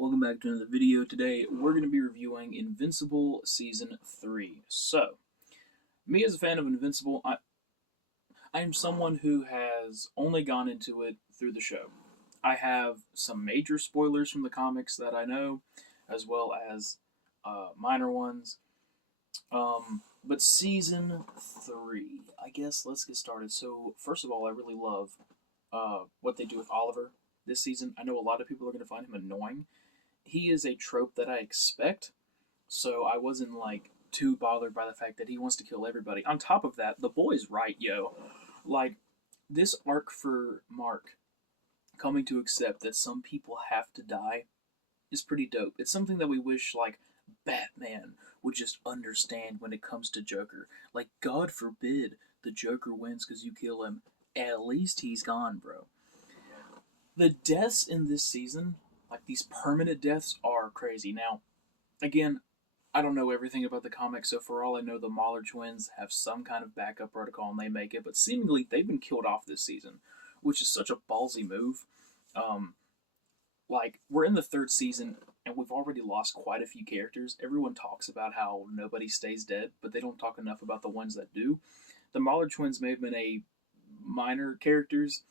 Welcome back to another video. Today we're going to be reviewing Invincible Season 3. So, me as a fan of Invincible, I am someone who has only gone into it through the show. I have some major spoilers from the comics that I know, as well as minor ones. But Season 3, I guess let's get started. So, first of all, I really love what they do with Oliver this season. I know a lot of people are going to find him annoying. He is a trope that I expect, so I wasn't like too bothered by the fact that he wants to kill everybody. On top of that, the boy's right, yo. Like, this arc for Mark coming to accept that some people have to die is pretty dope. It's something that we wish, like, Batman would just understand when it comes to Joker. Like, God forbid the Joker wins because you kill him. At least he's gone, bro. The deaths in this season, like these permanent deaths, are crazy. Now, again, I don't know everything about the comics, so for all I know, the Mahler twins have some kind of backup protocol and they make it, but seemingly they've been killed off this season, which is such a ballsy move. Um, like, we're in the third season and we've already lost quite a few characters. Everyone talks about how nobody stays dead, but they don't talk enough about the ones that do. The Mahler twins may have been a minor characters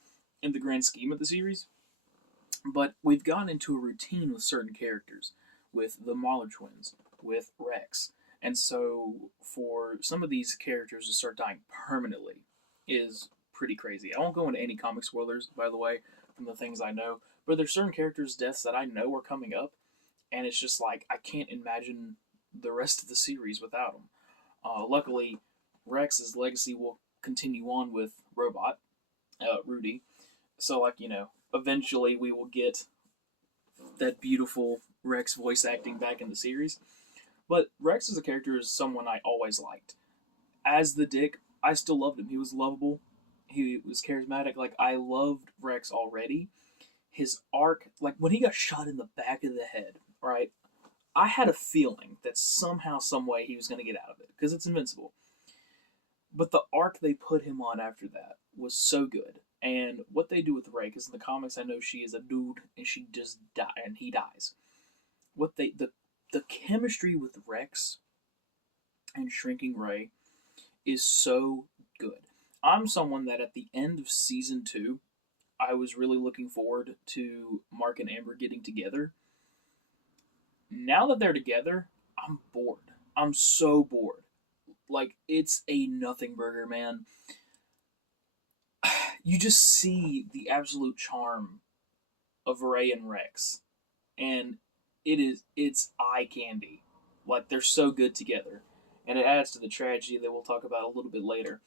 in the grand scheme of the series, but we've gotten into a routine with certain characters, with the Mahler twins, with Rex. And so for some of these characters to start dying permanently is pretty crazy. I won't go into any comic spoilers, by the way, from the things I know, but there's certain characters' deaths that I know are coming up, and it's just like I can't imagine the rest of the series without them. Luckily, Rex's legacy will continue on with Robot, Rudy. So, like, eventually we will get that beautiful Rex voice acting back in the series. But Rex as a character is someone I always liked. As the Dick, I still loved him. He was lovable. He was charismatic. Like, I loved Rex already. His arc, like when he got shot in the back of the head, right? I had a feeling that somehow, some way, he was going to get out of it because it's Invincible. But the arc they put him on after that was so good. And what they do with Ray, because in the comics I know she is a dude and she just die and he dies. What they the chemistry with Rex and Shrinking Ray is so good. I'm someone that at the end of season 2, I was really looking forward to Mark and Amber getting together. Now that they're together, I'm bored. I'm so bored. Like, it's a nothing burger, man. You just see the absolute charm of Ray and Rex, and it's eye candy. Like, they're so good together, and it adds to the tragedy that we'll talk about a little bit later.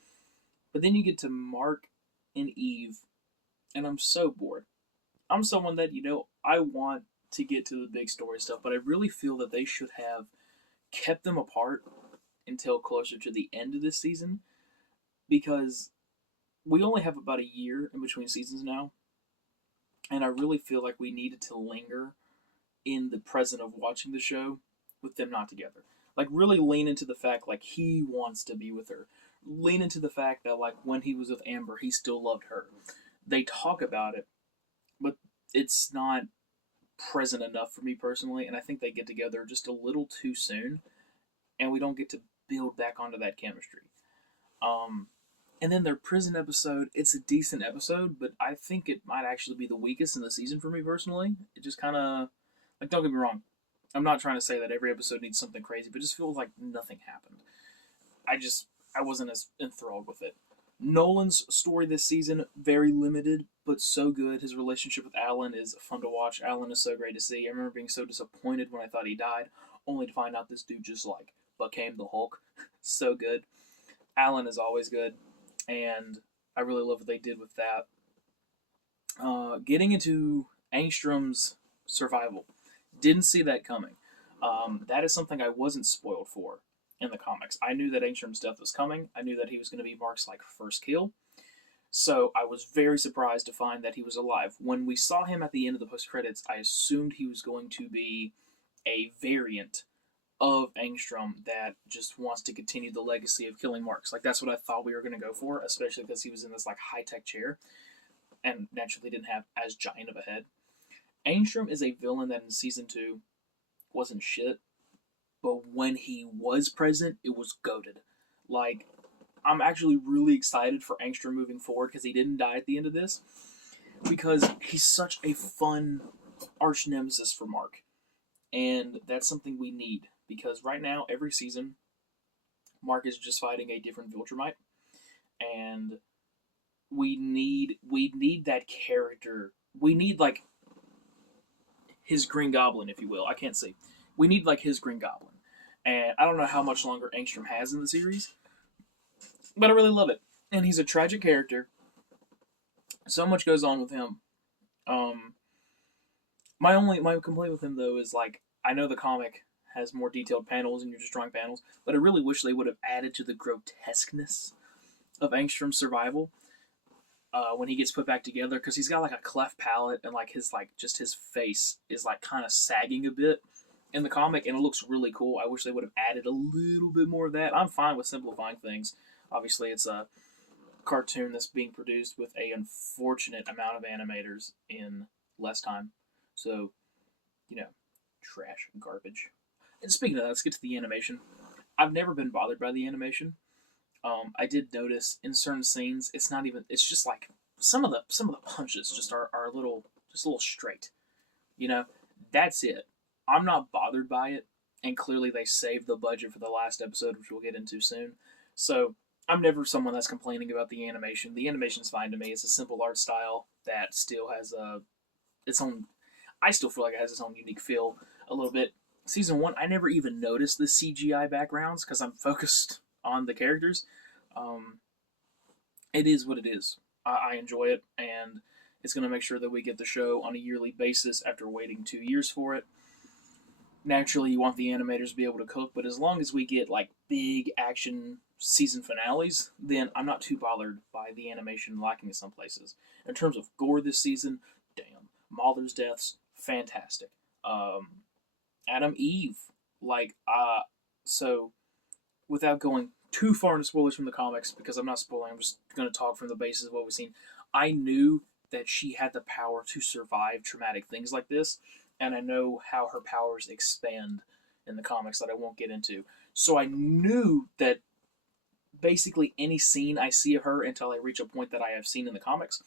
But then you get to Mark and Eve, and I'm so bored. I'm someone that I want to get to the big story stuff, but I really feel that they should have kept them apart until closer to the end of this season, because we only have about a year in between seasons now, and I really feel like we needed to linger in the present of watching the show with them not together. Like, really lean into the fact, like, he wants to be with her. Lean into the fact that, like, when he was with Amber, he still loved her. They talk about it, but it's not present enough for me personally, and I think they get together just a little too soon, and we don't get to build back onto that chemistry. Um, and then their prison episode, it's a decent episode, but I think it might actually be the weakest in the season for me personally. It just kind of, like, don't get me wrong, I'm not trying to say that every episode needs something crazy, but it just feels like nothing happened. I wasn't as enthralled with it. Nolan's story this season, very limited, but so good. His relationship with Alan is fun to watch. Alan is so great to see. I remember being so disappointed when I thought he died, only to find out this dude just, like, became the Hulk. So good. Alan is always good, and I really love what they did with that. Getting into Angstrom's survival. Didn't see that coming. That is something I wasn't spoiled for in the comics. I knew that Angstrom's death was coming. I knew that he was going to be Mark's, like, first kill. So I was very surprised to find that he was alive. When we saw him at the end of the post credits, I assumed he was going to be a variant of Angstrom that just wants to continue the legacy of killing Marks. Like, that's what I thought we were going to go for, especially because he was in this, like, high-tech chair and naturally didn't have as giant of a head. Angstrom is a villain that in season 2 wasn't shit, but when he was present, it was goated. Like, I'm actually really excited for Angstrom moving forward because he didn't die at the end of this, because he's such a fun arch nemesis for Mark. And that's something we need, because right now, every season, Mark is just fighting a different Viltrumite, and we need that character. We need like his Green Goblin, if you will. I can't see. We need like his Green Goblin, and I don't know how much longer Angstrom has in the series, but I really love it. And he's a tragic character. So much goes on with him. Um, my complaint with him though is like I know the comic has more detailed panels and you're just drawing panels, but I really wish they would have added to the grotesqueness of Angstrom's survival when he gets put back together, because he's got like a cleft palate and like his face is like kind of sagging a bit in the comic, and it looks really cool. I wish they would have added a little bit more of that. I'm fine with simplifying things. Obviously, it's a cartoon that's being produced with a unfortunate amount of animators in less time, so you know, trash garbage. And speaking of that, let's get to the animation. I've never been bothered by the animation. I did notice in certain scenes, it's not even. It's just like some of the punches just are a little straight. You know, that's it. I'm not bothered by it, and clearly they saved the budget for the last episode, which we'll get into soon. So I'm never someone that's complaining about the animation. The animation's fine to me. It's a simple art style that still has its own. I still feel like it has its own unique feel a little bit. Season 1, I never even noticed the CGI backgrounds because I'm focused on the characters. Um, it is what it is. I enjoy it, and it's going to make sure that we get the show on a yearly basis after waiting 2 years for it. Naturally, you want the animators to be able to cook, but as long as we get like big action season finales, then I'm not too bothered by the animation lacking in some places. In terms of gore this season, damn, Mauler's deaths, fantastic. Um, Adam Eve, like, so without going too far into spoilers from the comics, because I'm not spoiling, I'm just going to talk from the basis of what we've seen. I knew that she had the power to survive traumatic things like this, and I know how her powers expand in the comics that I won't get into. So I knew that basically any scene I see of her until I reach a point that I have seen in the comics,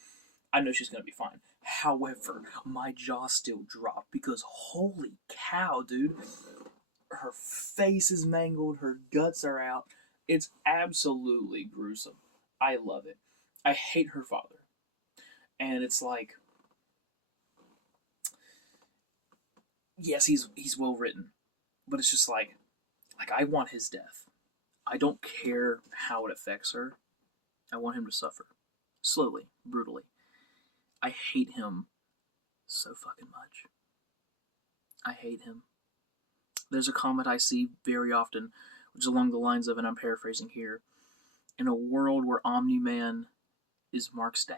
I know she's going to be fine. However, my jaw still dropped because holy cow, dude. Her face is mangled, her guts are out. It's absolutely gruesome. I love it. I hate her father. And it's like, yes, he's well written, but it's just like I want his death. I don't care how it affects her. I want him to suffer. Slowly, brutally. I hate him so fucking much. I hate him. There's a comment I see very often, which is along the lines of, and I'm paraphrasing here, in a world where Omni-Man is Mark's dad,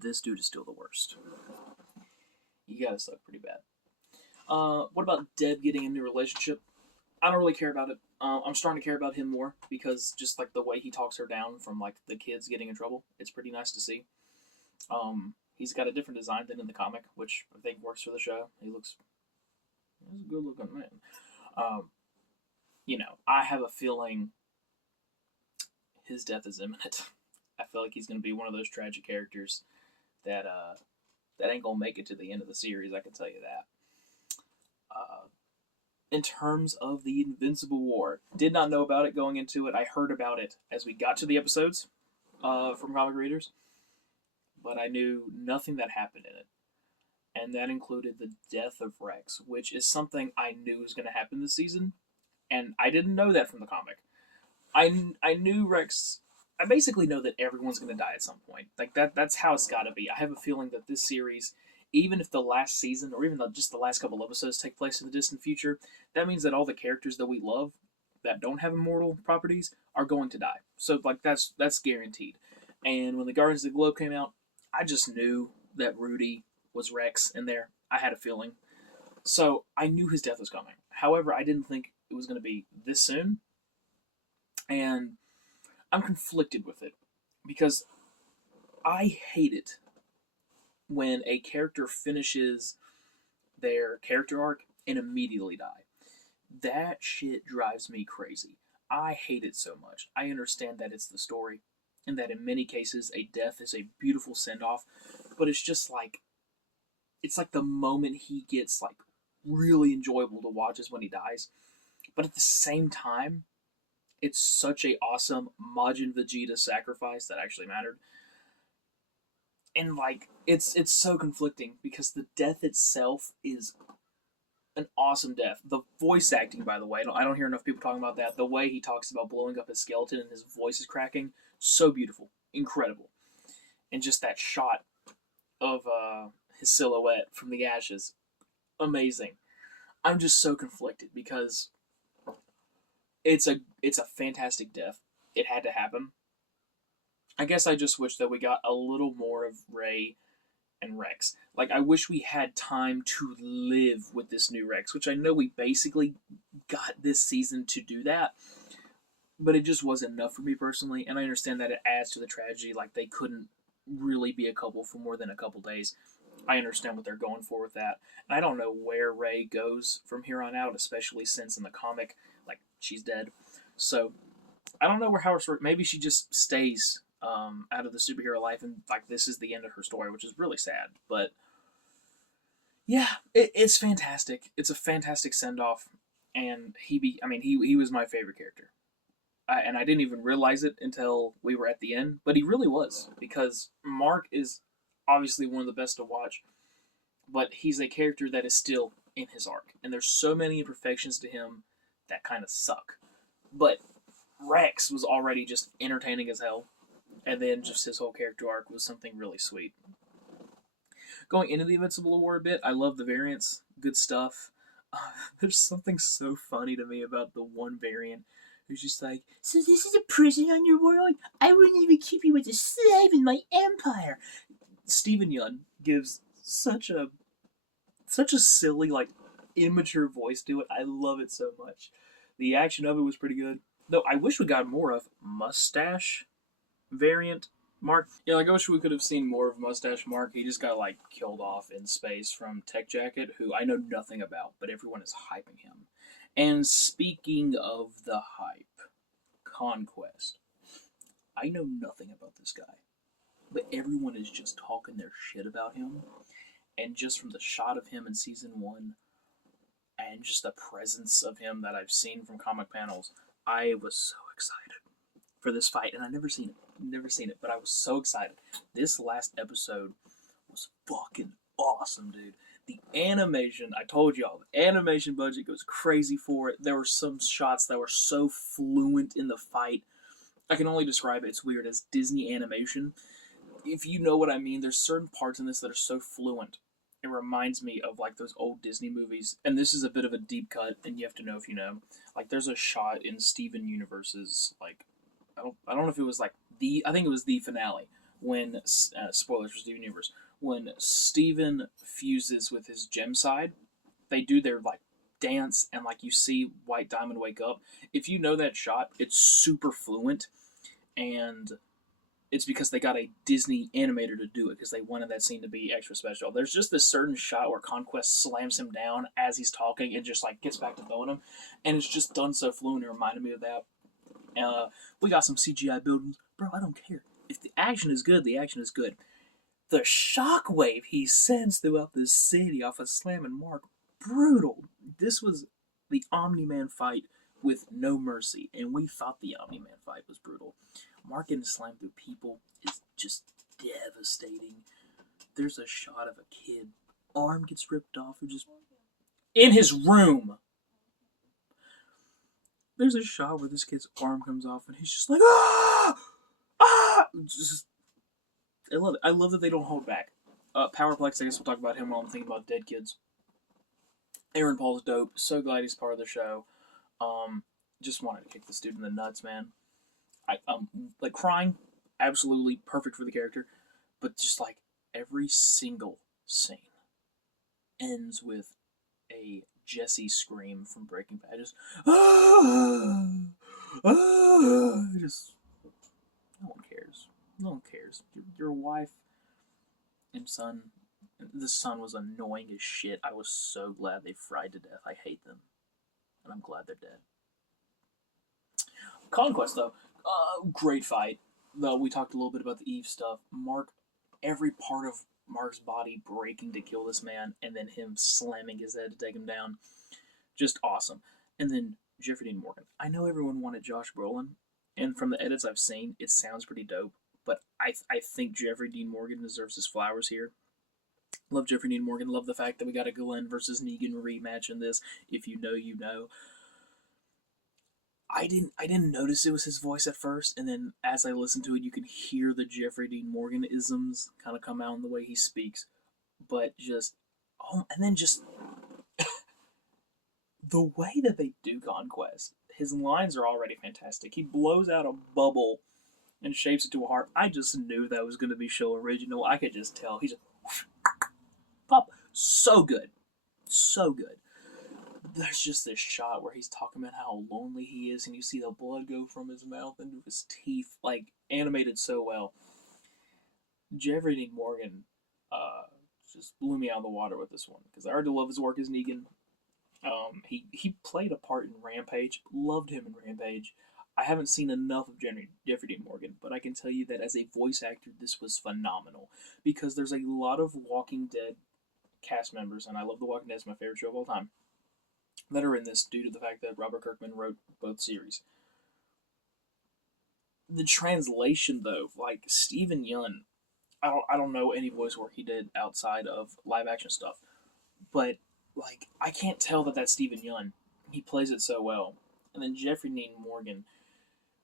this dude is still the worst. You gotta suck pretty bad. What about Deb getting a new relationship? I don't really care about it. I'm starting to care about him more because just like the way he talks her down from like the kids getting in trouble, it's pretty nice to see. He's got a different design than in the comic, which I think works for the show. He's a good looking man. Um, I have a feeling his death is imminent. I feel like he's going to be one of those tragic characters that that ain't gonna make it to the end of the series. I can tell you that. Uh, in terms of the Invincible War, did not know about it going into it. I heard about it as we got to the episodes from comic readers, but I knew nothing that happened in it, and that included the death of Rex, which is something I knew was going to happen this season, and I didn't know that from the comic. I knew Rex. I basically know that everyone's going to die at some point. Like that's how it's got to be. I have a feeling that this series, even if the last season or even just the last couple episodes take place in the distant future, that means that all the characters that we love that don't have immortal properties are going to die. So like that's guaranteed. And when the Guardians of the Globe came out, I just knew that Rudy was Rex in there. I had a feeling. So I knew his death was coming. However, I didn't think it was going to be this soon. And I'm conflicted with it because I hate it when a character finishes their character arc and immediately die. That shit drives me crazy. I hate it so much. I understand that it's the story, and that in many cases a death is a beautiful send off, but it's just like it's like the moment he gets like really enjoyable to watch is when he dies. But at the same time, it's such a awesome Majin Vegeta sacrifice that actually mattered. And like it's so conflicting because the death itself is an awesome death. The voice acting, by the way, I don't hear enough people talking about that. The way he talks about blowing up his skeleton and his voice is cracking, so beautiful, incredible. And just that shot of his silhouette from the ashes, amazing. I'm just so conflicted because it's a fantastic death. It had to happen. I guess I just wish that we got a little more of Ray and Rex. Like, I wish we had time to live with this new Rex, which I know we basically got this season to do that, but it just wasn't enough for me personally, and I understand that it adds to the tragedy. Like, they couldn't really be a couple for more than a couple days. I understand what they're going for with that. And I don't know where Ray goes from here on out, especially since in the comic, like, she's dead. So, I don't know where Howard Stark. Maybe she just stays out of the superhero life, and like this is the end of her story, which is really sad. But yeah, it's fantastic. It's a fantastic send off, and he was my favorite character, and I didn't even realize it until we were at the end. But he really was because Mark is obviously one of the best to watch, but he's a character that is still in his arc, and there's so many imperfections to him that kind of suck. But Rex was already just entertaining as hell, and then just his whole character arc was something really sweet. Going into the Invincible War a bit, I love the variants, good stuff. There's something so funny to me about the one variant who's just like, "So this is a prison on your world? I wouldn't even keep you as a slave in my empire." Stephen Yun gives such a silly, like, immature voice to it. I love it so much. The action of it was pretty good. Though I wish we got more of Mustache variant Mark. Yeah, like I wish we could have seen more of Mustache Mark. He just got like killed off in space from Tech Jacket, who I know nothing about, but everyone is hyping him. And speaking of the hype, Conquest. I know nothing about this guy, but everyone is just talking their shit about him. And just from the shot of him in season one, and just the presence of him that I've seen from comic panels, I was so excited for this fight, and I never seen it, but I was so excited. This last episode was fucking awesome, dude. The animation, I told y'all, the animation budget goes crazy for it. There were some shots that were so fluent in the fight. I can only describe it, it's weird, as Disney animation. If you know what I mean, there's certain parts in this that are so fluent. It reminds me of like those old Disney movies, and this is a bit of a deep cut, and you have to know if you know. Like, there's a shot in Steven Universe's, like, I don't know if it was like I think it was the finale when spoilers for Steven Universe, when Steven fuses with his gem side. They do their like dance, and like you see White Diamond wake up. If you know that shot, it's super fluent, and it's because they got a Disney animator to do it because they wanted that scene to be extra special. There's just this certain shot where Conquest slams him down as he's talking and just like gets back to throwing him, and it's just done so fluent. It reminded me of that. We got some CGI buildings, bro. I don't care if the action is good. The action is good. The shockwave he sends throughout the city off of Slam and Mark, brutal. This was the Omni-Man fight with no mercy, and we thought the Omni-Man fight was brutal. Mark getting slammed through people is just devastating. There's a shot of a kid, arm gets ripped off, who just in his room. There's a shot where this kid's arm comes off, and he's just like, ah, ah. Just, I love it. I love that they don't hold back. Powerplex, I guess we'll talk about him while I'm thinking about dead kids. Aaron Paul's dope. So glad he's part of the show. Just wanted to kick this dude in the nuts, man. Like crying, absolutely perfect for the character, but just like every single scene ends with a Jesse scream from Breaking Bad. Just, just no one cares. No one cares. Your wife And the sun was annoying as shit. I was so glad they fried to death. I hate them, and I'm glad they're dead. Conquest though, great fight. Though we talked a little bit about the Eve stuff. Every part of Mark's body breaking to kill this man, and then him slamming his head to take him down, just awesome. And then Jeffrey Dean Morgan. I know everyone wanted Josh Brolin, and from the edits I've seen, it sounds pretty dope. But I think Jeffrey Dean Morgan deserves his flowers here. Love Jeffrey Dean Morgan. Love the fact that we got a Glenn versus Negan rematch in this. If you know, you know. I didn't notice it was his voice at first, and then as I listened to it, you could hear the Jeffrey Dean Morgan isms kind of come out in the way he speaks. But and then just the way that they do Conquest, his lines are already fantastic. He blows out a bubble and shapes it to a heart. I just knew that was going to be show original. I could just tell. He's pop, so good, so good. There's just this shot where he's talking about how lonely he is, and you see the blood go from his mouth into his teeth, like animated so well. Jeffrey Dean Morgan just blew me out of the water with this one because I already love his work as Negan. He played a part in Rampage. Loved him in Rampage. I haven't seen enough of Jeffrey Dean Morgan, but I can tell you that as a voice actor, this was phenomenal because there's a lot of Walking Dead cast members, and I love The Walking Dead. It's my favorite show of all time, that are in this due to the fact that Robert Kirkman wrote both series. The translation, though, like Steven Yeun, I don't know any voice work he did outside of live action stuff, but like I can't tell that that's Steven Yeun. He plays it so well. And then Jeffrey Dean Morgan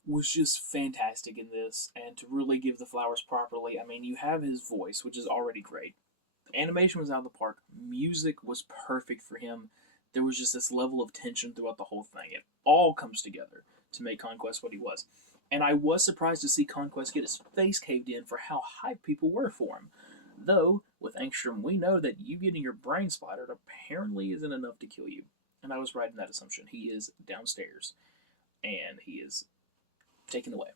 was just fantastic in this, and to really give the flowers properly, I mean, you have his voice, which is already great. The animation was out of the park. Music was perfect for him. There was just this level of tension throughout the whole thing. It all comes together to make Conquest what he was. And I was surprised to see Conquest get his face caved in for how hyped people were for him. Though, with Angstrom, we know that you getting your brain splattered apparently isn't enough to kill you. And I was right in that assumption. He is downstairs, and he is taken away.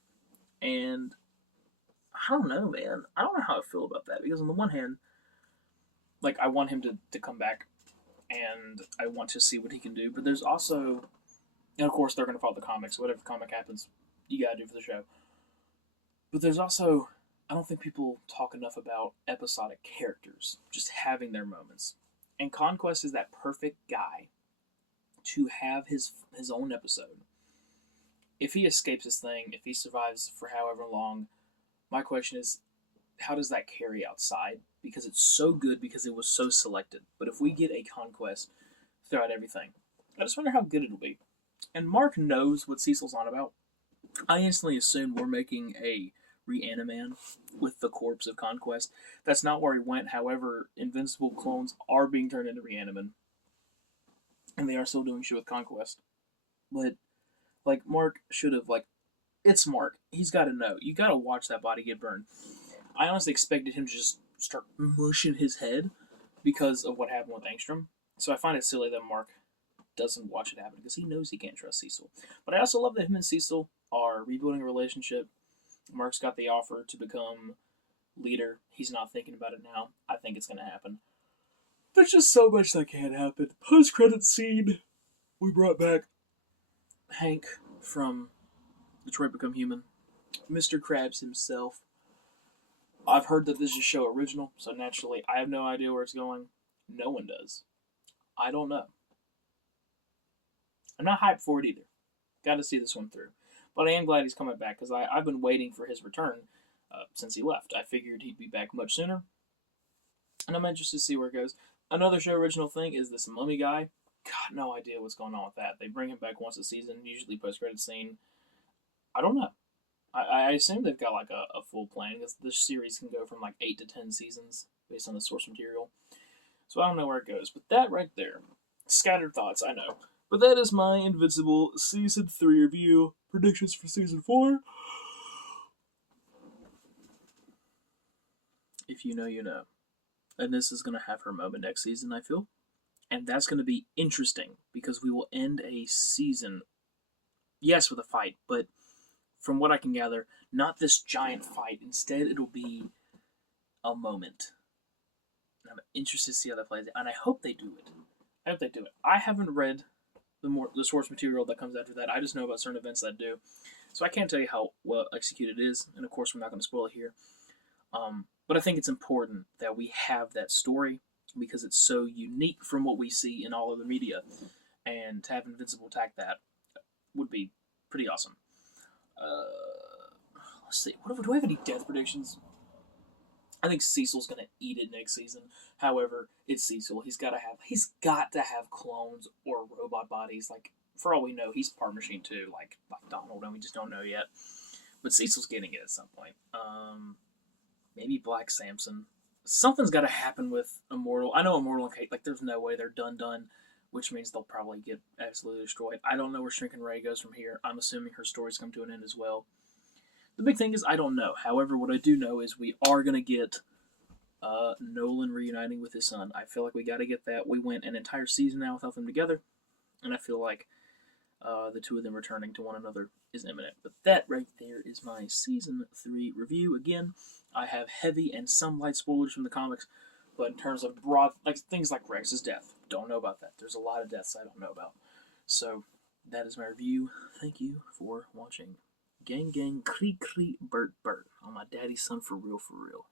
And I don't know, man. I don't know how I feel about that, because on the one hand, like, I want him to come back, and I want to see what he can do, but there's also, and of course they're going to follow the comics. Whatever comic happens, you got to do for the show. But there's also, I don't think people talk enough about episodic characters just having their moments. And Conquest is that perfect guy to have his own episode. If he escapes this thing, if he survives for however long, my question is, how does that carry outside? Because it's so good because it was so selected. But if we get a Conquest throughout everything, I just wonder how good it'll be. And Mark knows what Cecil's on about. I instantly assumed we're making a Reaniman with the corpse of Conquest. That's not where he went. However, Invincible clones are being turned into Reaniman, and they are still doing shit with Conquest. But, like, Mark should have, like, it's Mark. He's got to know. You got to watch that body get burned. I honestly expected him to just start mushing his head because of what happened with Angstrom. So I find it silly that Mark doesn't watch it happen because he knows he can't trust Cecil. But I also love that him and Cecil are rebuilding a relationship. Mark's got the offer to become leader. He's not thinking about it now. I think it's going to happen. There's just so much that can't happen. Post-credit scene, we brought back Hank from Detroit Become Human. Mr. Krabs himself. I've heard that this is a show original, so naturally I have no idea where it's going. No one does. I don't know. I'm not hyped for it either. Got to see this one through. But I am glad he's coming back, because I've been waiting for his return since he left. I figured he'd be back much sooner, and I'm interested to see where it goes. Another show original thing is this Mummy guy. God, no idea what's going on with that. They bring him back once a season, usually post-credit scene. I don't know. I assume they've got like a full plan. This series can go from like 8 to 10 seasons based on the source material. So I don't know where it goes. But that right there, scattered thoughts, I know. But that is my Invincible Season 3 review. Predictions for Season 4. If you know, you know. And this is going to have her moment next season, I feel. And that's going to be interesting, because we will end a season, yes, with a fight, but from what I can gather, not this giant fight. Instead, it'll be a moment. I'm interested to see how that plays out, and I hope they do it. I hope they do it. I haven't read the source material that comes after that. I just know about certain events that do, so I can't tell you how well executed it is, and of course, we're not going to spoil it here. But I think it's important that we have that story because it's so unique from what we see in all other media, and to have Invincible attack that would be pretty awesome. Uh, let's see. Do I have any death predictions? I think Cecil's gonna eat it next season. However, it's Cecil. He's got to have clones or robot bodies. Like for all we know, he's part machine too, like Donald, and we just don't know yet. But Cecil's getting it at some point. Maybe Black Samson. Something's got to happen with Immortal. I know Immortal and Kate. Like there's no way they're done, which means they'll probably get absolutely destroyed. I don't know where Shrinking Ray goes from here. I'm assuming her story's come to an end as well. The big thing is I don't know. However, what I do know is we are going to get Nolan reuniting with his son. I feel like we got to get that. We went an entire season now without them together, and I feel like the two of them returning to one another is imminent. But that right there is my Season 3 review. Again, I have heavy and some light spoilers from the comics, but in terms of broad, like things like Rex's death, don't know about that. There's a lot of deaths I don't know about. So that is my review. Thank you for watching. Gang, gang, cree, cree, bert, bert. On my daddy's son for real, for real.